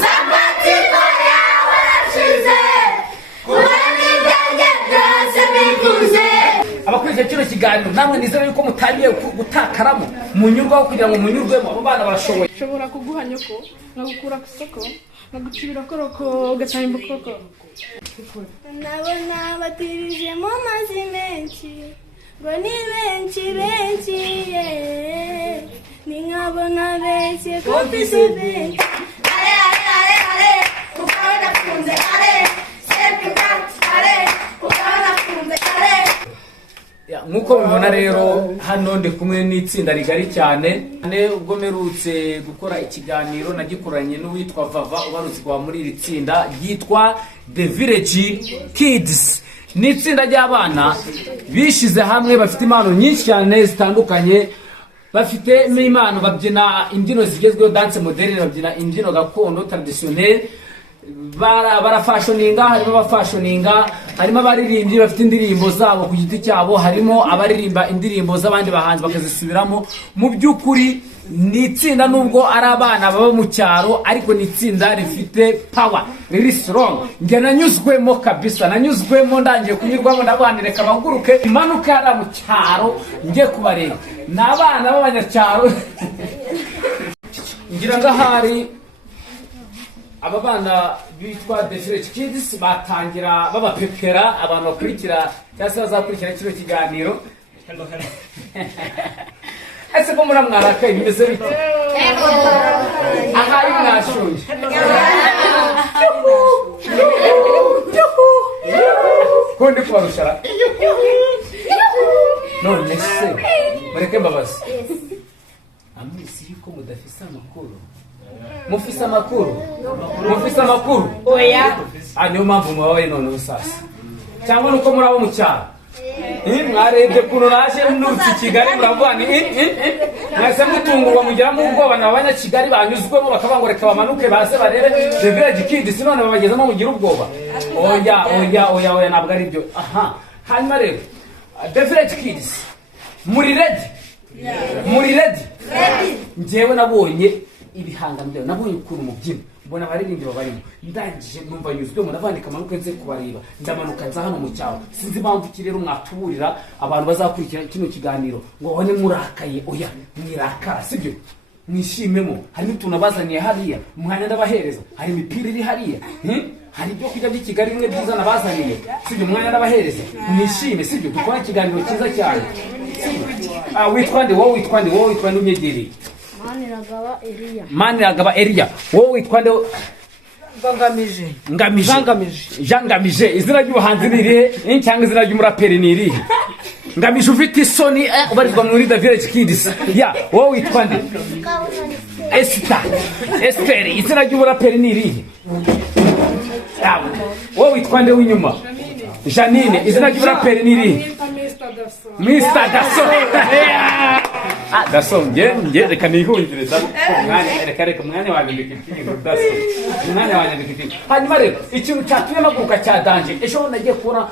Samatiko yawe arashize kurani byanjye byose bivuze. Abakurikira kino kiganiro namwe nizera yuko mutangiye gutakaramo munyurwaho kugira ngo munyurwemo. Abo bana barashoboye. Ushobora kuguha nyoko nkagukura ku isoko nkagutibira koroko ugatahimba koko. Nabona batirije mu mazi menshi ngo ni benshi ninkabona benshi kofise benshi ale ukabona kunze ale sepika ale ukabona kunze ale. Nkuko mubibona rero hano ndi kumwe n'itsinda rigari cyane. Ubwo merutse gukora ikiganiro nagikoranye n'uwitwa Vava ubaruzwa muri iri tsinda ryitwa The VLAGE Kids. Ni itsinda ry'abana bishize hamwe bafite impano nyinshi cyane zitandukanye. Bafite impano babyina imbyino zigezweho dance moderne, babyina imbyino gakondo traditionnel. Barafashoninga, harimo abafashoninga, harimo abaririmbyi bafite indirimbo zabo ku giti cyabo, harimo abaririmba indirimbo z'abandi bahanzi bakazisubiramo. Mu by'ukuri ni itsinda nubwo ari abana baba mu cyaro, ariko ni itsinda rifite power, riri strong. Nge nanyuzwemo kabisa, nanyuzwemo ndangiye kunyurwamo ndabanireka baguruke imanuka yara mu cyaro ngiye kubareba. Ni abana b'abanyacyaro. Ngira ngo hari aba bana bitwa The VLAGE Kids batangira babapepera abantu bakurikira cyangwa bazakurikira kino kiganiro. Ese ko muramwaraka bimeze bite? Aha mwashuje. Konde kwarushara. None se mureke mbabazi. Amisi yuko mudafisa amakuru. Mufisa amakuru oya niyo mpamvu mwabaye none sasa cyangwa nuko muri abo mu cyaro mwarebye kuno naje nurutse Kigali muravuga ni mwese mutungurwa mugira mu ubwoba n'abanya Kigali banyuzwemo bakabangoreka bamanuke baze barebe The VLAGE Kids none babagezamo mugira ubwoba. Oya ntabwo ari byo. Aha hanyuma rero The VLAGE Kids muri ready njyewe nabonye ibihangano byawe, nabonye ukuntu mubyina, mbona abaririmbyi babarimo, ndangije numva nyuzwemo navandika amanuka nze kubareba, ndamanuka nza hano mu cyawo. Sinzi impamvu ki rero mwatuburira abantu bazakurikira kino kiganiro ngo babone murakaye. Oya mwirakara sibyo, mwishimemo. Hari n'utuntu bazaniye hariya umwanya ndabahereza, hari imipira iri hariya, hari ibyo kurya by'i Kigali bimwe byiza nabazaniye sibyo, umwanya ndabahereza mwishime sibyo, dukora ikiganiro cyiza cyane. Witwa nde? Wowe witwa nde? Wowe witwa nde unyegereye? Maniragaba Elia. Wowe witwa nde? Ngamije. Izina ry'ubuhanzi ni irihe cyangwa izina ry'umuraperi ni irihe? Ngamije ufite isoni ubarizwa muri The VLAGE Kids. Wowe witwa nde? Esther. Izina ry'umuraperi ni irihe? Wowe witwa nde w'inyuma? Janine. Izina ry'umuraperi ni irihe? Mr. Daso nge reka nihungire reka mwanya wanjye ndikipinga Daso mwanya wanjye ndikipinga. Hanyuma rero ikintu cyatumye maguruka cya danje ejo nagiye kubona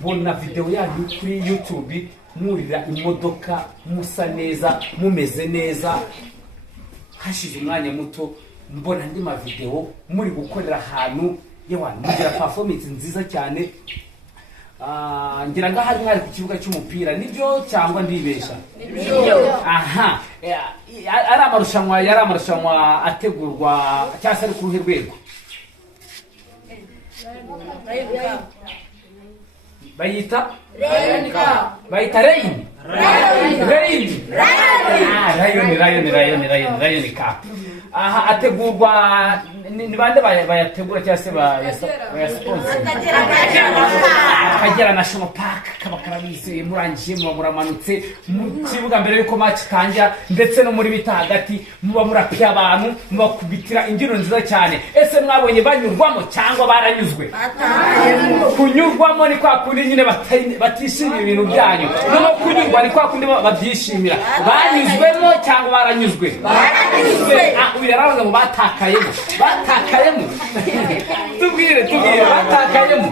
mbona video yanyu kuri YouTube murira imodoka musa neza mumeze neza. Hashize umwanya muto mbona ndi ma video muri gukorera ahantu mugira performance nziza cyane. Ngira ngo hari mwari ku kibuga cy'umupira nibyo cyangwa ndibesha? Nibyo. Aha ari amarushanwa ategurwa cyangwa ari ku ruhe rwego? Bayita Rain Cup. Aha ategurwa ni bande bayategura cyangwa se bayasponsor? Akagera National Park kabakarabise murangije muramanutse mu kibuga mbere yuko match tangira, ndetse no muri bita hagati muba murapia abantu mubakubitira imbyino nziza cyane. Ese mwabonye banyurwamo cyangwa baranyuzwe? Kunyurwamo ni kwa kundi nyine batishimira ibintu byanyu, no kunyurwa ni kwa kundi babyishimira. Banyuzwemo cyangwa baranyuzwe? Baranyuzwe. Uyaravuga ngo batakayemo tubwire batakayemo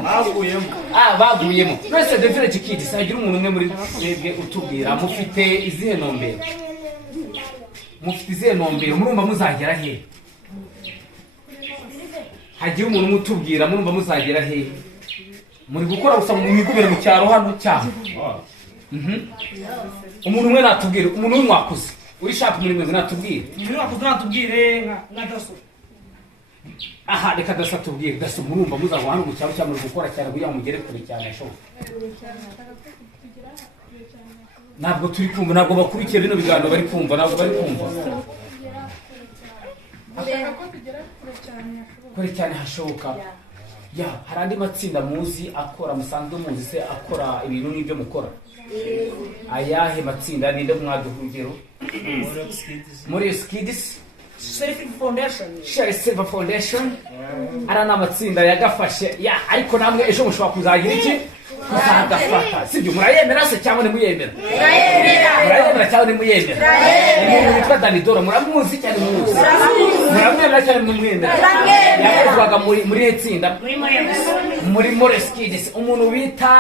baguyemo. Mwese The VLAGE Kids agira umuntu umwe muri mwebwe utubwira mufite izihe nombero? mufite izihe ntumbero murumva muzagera he hagira umuntu umutubwira murumva muzagera he muri gukora gusa mu migubire mu cyaro hano cyane umuntu umwe natubwire umuntu umwe wakuze uri shaka muri mwe natubwire umuntu wakuze natubwire nka daso aha reka daso tubwire daso murumva muzagwa hano mu cyaro cyane muri gukora cyane kugira ngo mugere kure cyane ashoboka ntabwo turi kumva ntabwo bakurikiye bino biganiro bari kumva ntabwo bari kumva kure cyane hashoboka ya hari andi matsinda muzi akora musanzwe muzi se akora ibintu n'ibyo mukora ayahe matsinda ninde mwaduha urugero muri Skidis Silver Foundation ara n'amatsinda yagafashe ya ariko namwe ejo mushobora kuzagira iki kuzagafata sibyo murayemera se cyangwa nimuyemera murayemera cyangwa nimuyemera umuntu witwa Dore muramuzi cyane muzi muramwemera cyane nimuyemera yakozwaga muri etsinda muri Skidis umuntu bita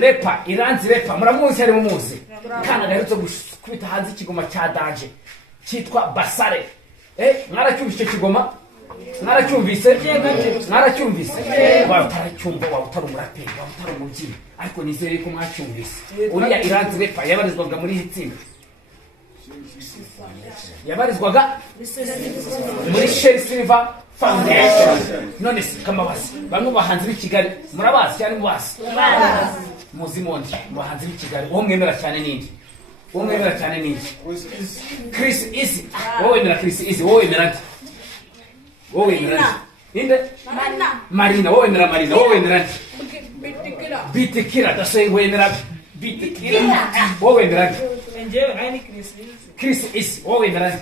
Lepa Iranzi Lepa muramuzi cyane mumuzi kana gaherutse kubita hanze ikigoma cya daje cyitwa Basare mwaracyumvise kigoma mwaracyumvise wataracyumva wabutara umuraperi wabutara umubyinnyi ariko nizere ko mwacyumvise uriya Iranzi Lepa yabarizwaga muri hitsinda yabarizwaga muri Silver Foundation none si kamabazi bamwe bahanze b'i Kigali murabazi cyane mubazi muzi monde bahanze b'i Kigali uwo mwemera cyane nindi Cris Eazy wowe wemera Cris Eazy wowe wemera ndi wowe wemera inde Marina wowe wemera Marina wowe wemera ndi bitikira dasoye wemera bitikira wowe wemera ndi njyewe nani Cris Eazy wowe wemera ndi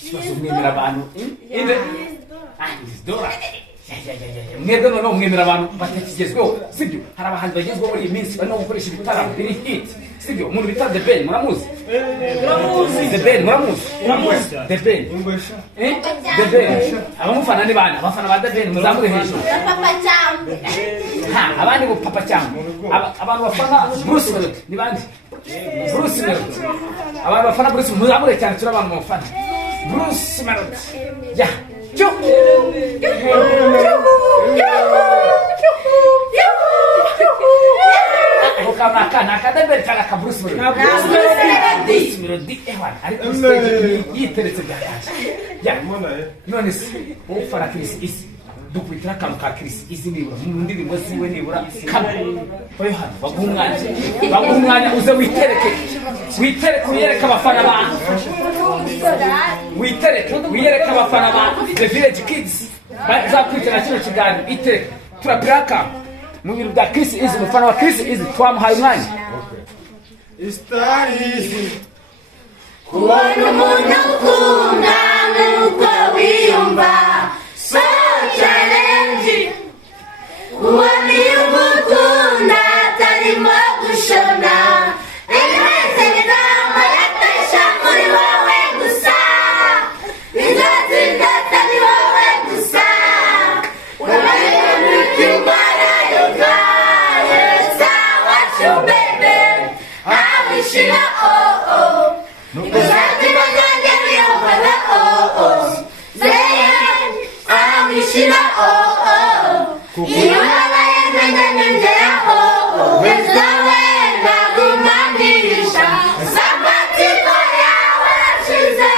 kibazo mwemera abantu inde Dore mwebwe noneho mwemera abantu batakigezweho sibyo hari abahanzi bagezweho muri iyi minsi barimo gukoresha ibitaramo biri hit sibyo umuntu bita The Ben muramuzi The Ben muramuzi The Ben abamufana ni bana abafana ba The Ben muzamure hejuru abandi bo papa cyangwa abantu bafana Bruce Melody ni bandi Bruce Melody abantu bafana Bruce muzamure cyane turi abantu bafana Bruce Melody ya cyo Kana kadabere cyane ka Bruce Melody ariko yiteretse byaje ya none se ufara Cris Eazy dukwitira akantu ka Cris Eazy nibura mu ndirimbo ziwe nibura kamwe oyo hano baguha umwanya uze witereke uyereka abafana bantu wiyereka abafana bantu The Village Kids bazakwitira kino kiganiro itereke turapiraka mu biro bya Cris Eazy umufana wa Cris Eazy twamuhaye umwanya kubona umuntu ukunda nuko wiyumva so challenge kubona iyo ukunda atarimo gushona wese bizaba yatasha muri wowe gusa bizatinda atari wowe gusa urabona n'ikimara yoga yesa wacu bebe abishira Nukuzatima ngangeri yohana amishira iyo nabaye nengengera wezawe nagumandirisha samatiko yawe arashize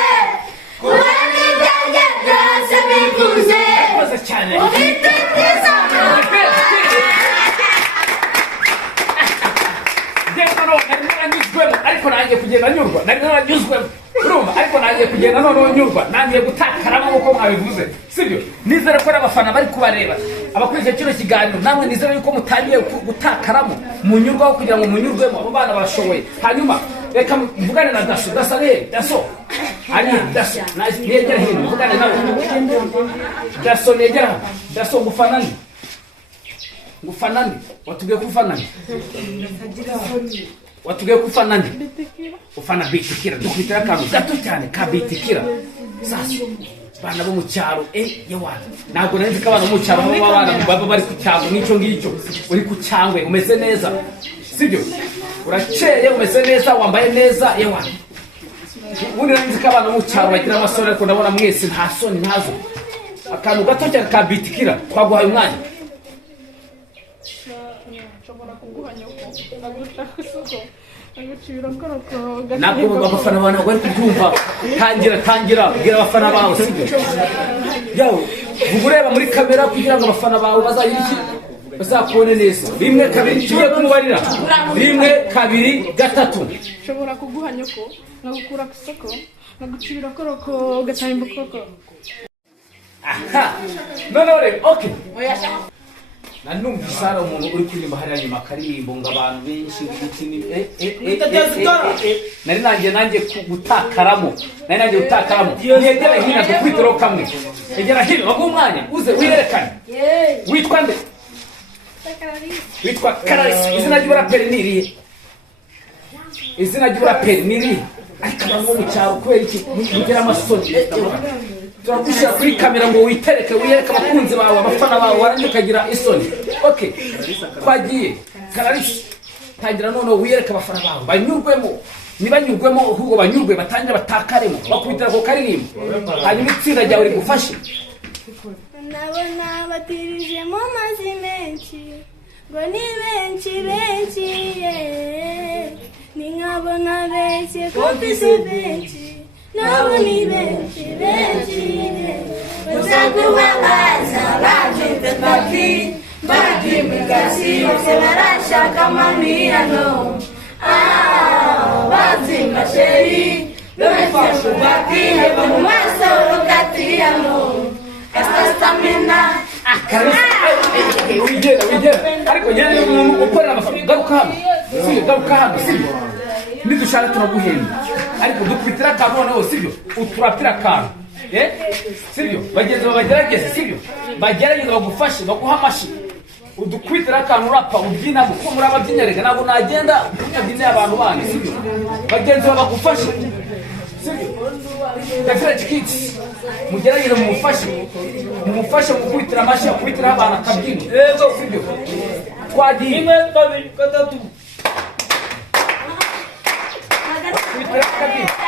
kuba n'ibyanjye byose bikuze ufite kizana ariko nangiye kugenda nyurwa naranyuzwemo urumva ariko nangiye kugenda noneho nyurwa nangiye gutakaramo uko mwabivuze sibyo nizere ko n'abafana bari kubareba abakurikira kino kiganiro namwe nizere yuko mutangiye gutakaramo munyurwaho kugira ngo munyurwemo abo bana barashoboye hanyuma reka mvugane na daso ari daso negera hino mvugane nawe daso negera daso ngufanani watubwiye kufanani watubwiye kufana nde ufana bitikira dukwitira akantu gato cyane ka bitikira sasa bana bo mu cyaro yewana ntabwo nari nzi ko abana bo mu cyaro baba bari ku cyangwe n'icyo ngicyo uri ku cyangwe umeze neza sibyo urakeye umeze neza wambaye neza yewa ubundi nzi ko abana mu cyaro bagira amasoni ariko ndabona mwese nta soni ntazo akantu gato cyane ka bitikira twaguhaye umwanya nshobora kuguha nyoko naguta ku isoko nagucibira koroko nabwo abafana bana bari kubyumva tangira bwira abafana bawe sibyo yawe ureba muri kamera kugira ngo abafana bawe bazayire iki bazakubone neza 1 2 kigiye kumubarira 1 2 3 nshobora kuguha nyoko nagukura ku isoko nagucibira koroko gatayimba koko aha none okay nanumvise hari umuntu uri kuririmba hariya nyuma akaririmbo ngo abantu benshi nari nanjye gutakaramo yegera hino dukwitiro kamwe egera hino baguha umwanya uze wiyerekane witwa nde witwa Cris izina ry'uburaperi ni irihe izina ry'uburaperi ni irihe ariko abantu bo mu cyaro kubera iki mugira amasoni turagushyira kuri kamera ngo witereke wiyereke abakunzi bawe abafana bawe warangiye ukagira isoni okay twagiye Cris tangira none wiyereke abafana bawe banyurwemo nibanyurwemo ahubwo banyurwe batangira batakaremo bakubitira ko karirimbo hanyuma itsinda ryawe rigufashe ndabona batirijemo amazi menshi ngo ni benshi ni nkabona benshi kumvise benshi nabo ni benshi bazakubabaza babyumve bagimigasi bose barashaka amanirano bazimba sheri bafashe bakiheba mu maso ugatiyamo kastamina wigera ariko nyene umuntu ukorera amafaranga garuka hano sibyo nidushaka turaguhemba ariko dukwitira kaboneho sibyo uturapira kantu sibyo bagenzi bagerageze sibyo bagerageze bagufashe baguha amashi udukwitira kantu urapa ubyinamo ko muri ababyinyerega ntabwo nagenda ukabyinira abantu bandi sibyo bagenzi bagufashe sibyo VLAGE kids mugerageze mumufashe mukwitira amashi akwitira abantu akabyina sibyo twagiye 1 2 3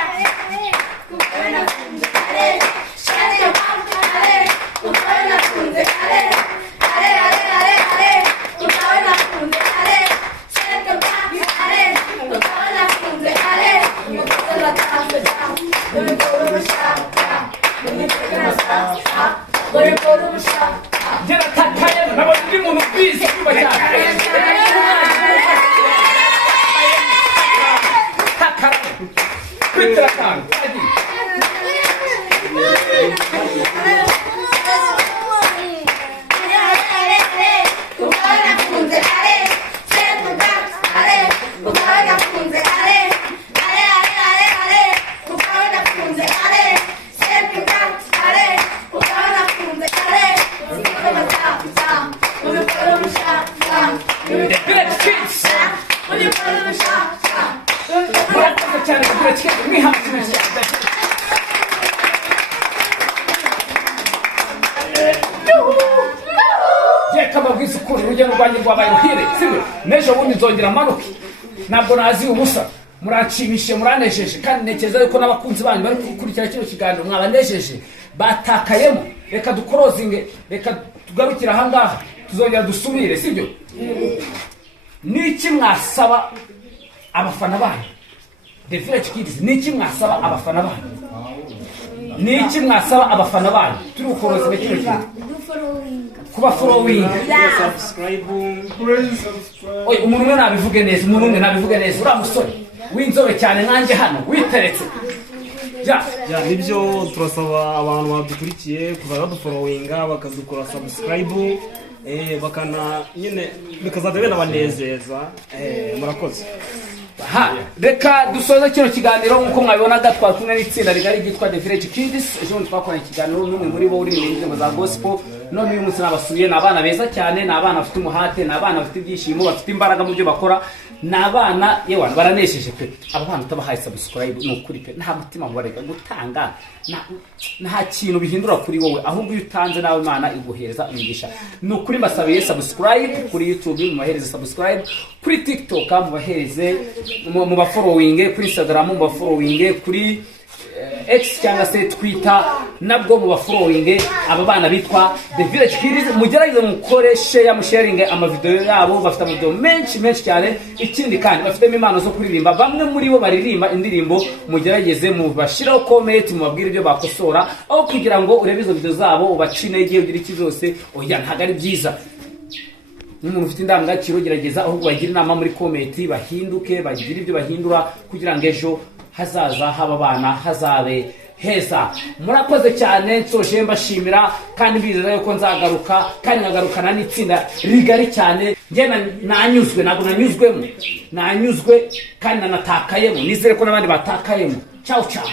Gera takaya nabo ndi muntu bize kuba cyane Kwitira kantu Nejo bundi nzongera manuke ntabwo nazi ubusa muranshimishe muranesheje kandi nekeza yuko n'abakunzi banyu bari gukurikira kino kiganiro mwabanesheje batakayemo reka dukorozinge reka tugarukira aha ngaha tuzongera dusubire sibyo niki mwasaba abafana banyu VLAGE kids niki mwasaba abafana banyu niki mwasaba abafana banyu turi gukorozinga kino kintu kuba following subscribe oy umuntu nabivuge neza uramusore winzobe cyane nkanjye hano witeretse ya nibyo turasaba abantu badukurikiye kuza badufollowinga bakadukora subscribe bakana nyine bikazadebena banezeza murakoze reka dusoza kino kiganiro nkuko mwabibonaga twari kumwe n'itsinda rigari ryitwa The Village Kids. Ejo twakoranye ikiganiro n'umwe muri bo uri mu ndirimbo za gospel. None uyu munsi nabasubiye, ni abana beza cyane, ni abana bafite umuhate, ni abana bafite ibyishimo, bafite imbaraga mu byo bakora, ni abana yewe baranesheje pe. Abo bana utabahaye subscribe ni ukuri pe, nta mutima mubareka gutanga, nta kintu bihindura kuri wowe, ahubwo iyo utanze nawe Imana iguhereza umugisha. Ni ukuri mbasabiye subscribe kuri YouTube, mubahereze subscribe kuri TikTok, mubahereze mu bafollowing, kuri Instagram mu bafollowing, kuri X cyangwa se Twitter nabwo mu bafollowing. Aba bana bitwa The Village Kids, mugerageze mukore share mu sharing amavideo yabo, bafite amavideo menshi cyane. Ikindi kandi bafite impano zo kuririmba, bamwe muri bo baririmba indirimbo, mugerageze mubashiraho comment, mubabwire ibyo bakosora, aho kugira ngo urebe izo video zabo ubacine igihe ugira iki byose. Oya, ntago ari byiza. N'umuntu ufite indangagaciro gerageza ahubwo bagira inama muri comment, bahinduke, bagira ibyo bahindura kugira ngo ejo hazaza haba bana hazabe heza. Murakoze cyane, nsoje mbashimira kandi bizeza yuko nzagaruka kandi nkagarukana n'itsinda rigari cyane. Nge nanyuzwe, ntabwo nanyuzwemo, nanyuzwe kandi nanatakayemo, nizere ko n'abandi batakayemo. Ciao ciao.